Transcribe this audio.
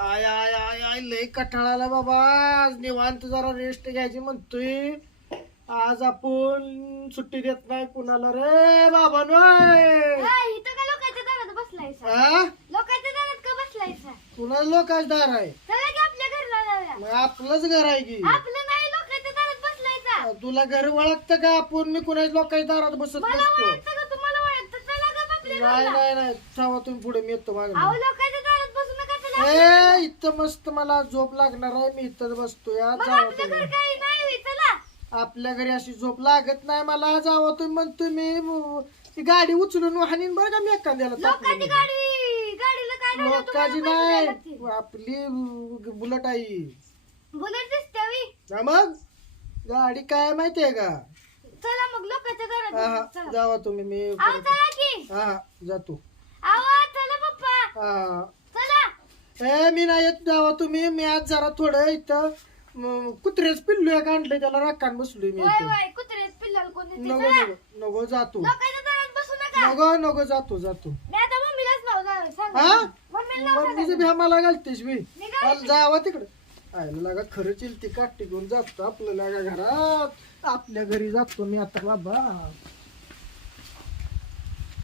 I I I I लय कटाळाला बाबा. आज निवांत जरा रेस्ट घ्यायची म्हणतोय. आज आपण सुट्टी देत नाही कुणाला रे बाबा. इथं का लोकांच्या दारात बसलायसा? लोकांच्या दारात का बसलायसा? कुणाला लोकांच दार आहे? चला की आपल्या घरला जाऊया. मग आपलंच घर आहे की. आपलं नाही, लोकांच्या दारात बसलायसा. तुला घर ओळखतं का? आपण मी कुणाच्या लोकांच्या दारात बसत मला नसतो. ओळखतं का? तुम्हाला ओळखतं? चला गं आपल्या नाही घरला. नाही नाही थांबा तुम्ही पुढे, मी येतो मागे. अहो, लोकांच्या दारात बसू नका. चला. इथं मस्त मला झोप लागणार आहे. मी इथं बसतो या. मग जावा आपलं घर तुम्ही. काही नाही होई. चला. आपल्या घरी अशी झोप लागत नाही मला. जावा तुम्ही म्हणतो मी. ती गाडी उचलून हाणीन बरं का मी एखाद्याला. लोकांची गाडीला काय झालं? लोकांची तुम्हाला माहिती नाही, लागते. आपली बुलेट आहे. बुलेट दिसते होई. हा मग गाडी काय माहितीये का? चला मग लोकांच्या हा दारात हा बसू. चला. जावा तुम्ही. मी अहो, चला की. हा जातो. अहो, चला पप्पा. हा चला. मी नाही येत. जावा तुम्ही. मी आज जरा थोडं इथं कुत्र्याच पिल्लू एक आणलंय, त्याला राखान बसलोय मी वय इथं. वय कुत्र्यात पिल्लाला कोण येते? नको चला. नको नको जातो. लोकांच्या दारात बसू नका. नको नको जातो जातो. मी आता मम्मीलाच नाव सांगा. हा मम्मीला नाव मम्मीचं सांगा. भ्या मला घालतेस मी. निघा. जावा तिकडे. आयला लागा खरंच येईल ती काठी घेऊन जातो आपल्याला घरात. आपल्या घरी जातो मी आता बाबा.